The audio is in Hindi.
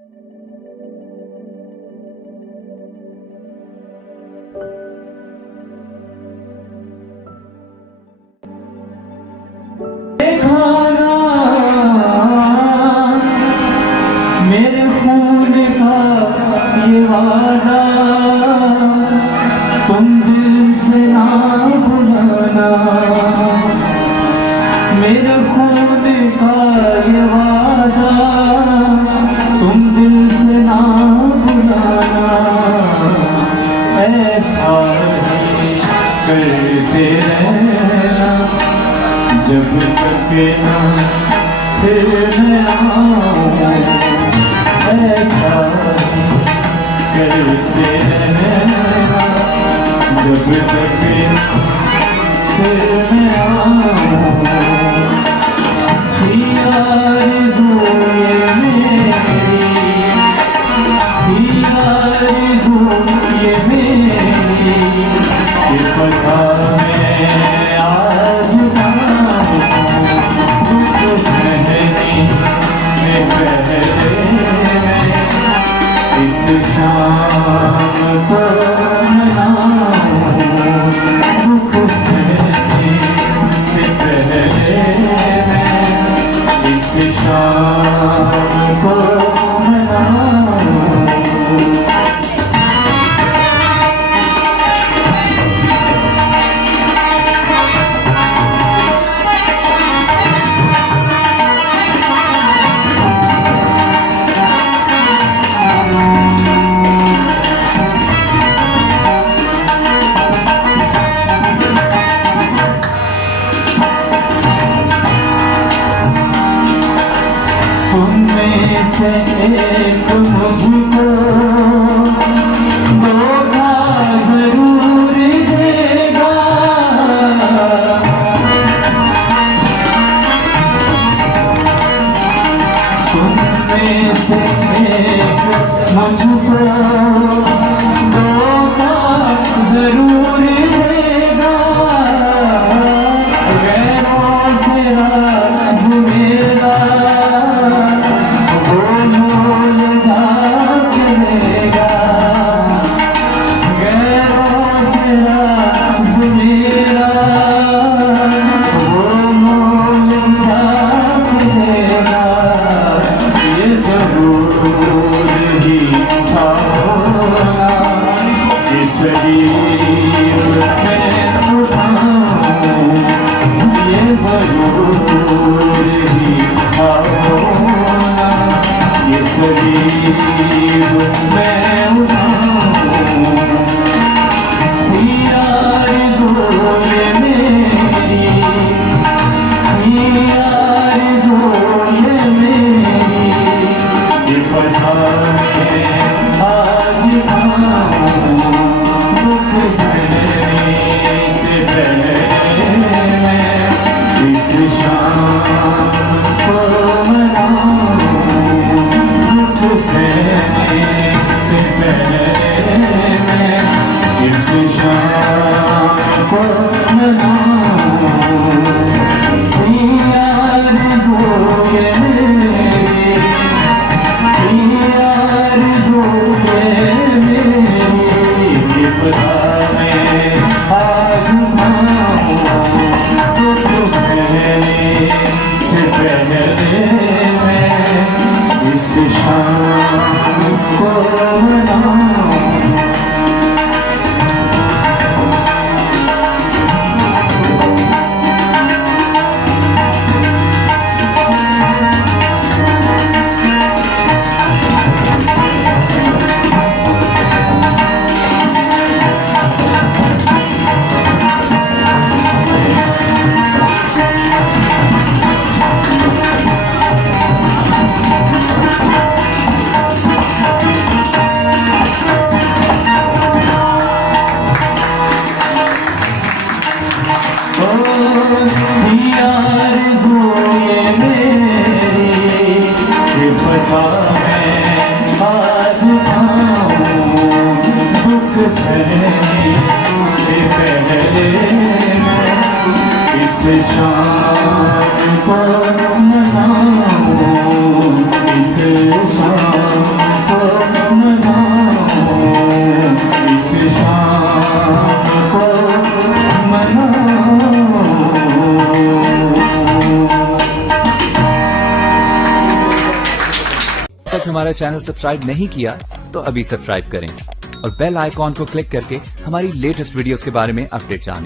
मेरे खून का ये वादा तुम दिल से ना भुलाना, मेरे खून का ये वादा तुम दिल से ना भुलाना। ऐसा ही करते रहना जब तक ना फिर मैं आऊं। ऐसा करते रहना जब तक फिर मैं आऊं। थी आरज़ू ये मेरी, थी आरज़ू ये मेरी कि फसाने आज दुख सहने से पहले इस शाम को मनाऊं। दुख सहने से पहले इस शाम को मनाऊं। तुममें से एक मुझको धोखा जरूर देगा, तुममें से एक मुझको धोखा जरूर देगा। गैरों से राज मेरा शाम को मनाऊं, इस शाम हमारा चैनल सब्सक्राइब नहीं किया तो अभी सब्सक्राइब करें और बेल आइकॉन को क्लिक करके हमारी लेटेस्ट वीडियोस के बारे में अपडेट जानें।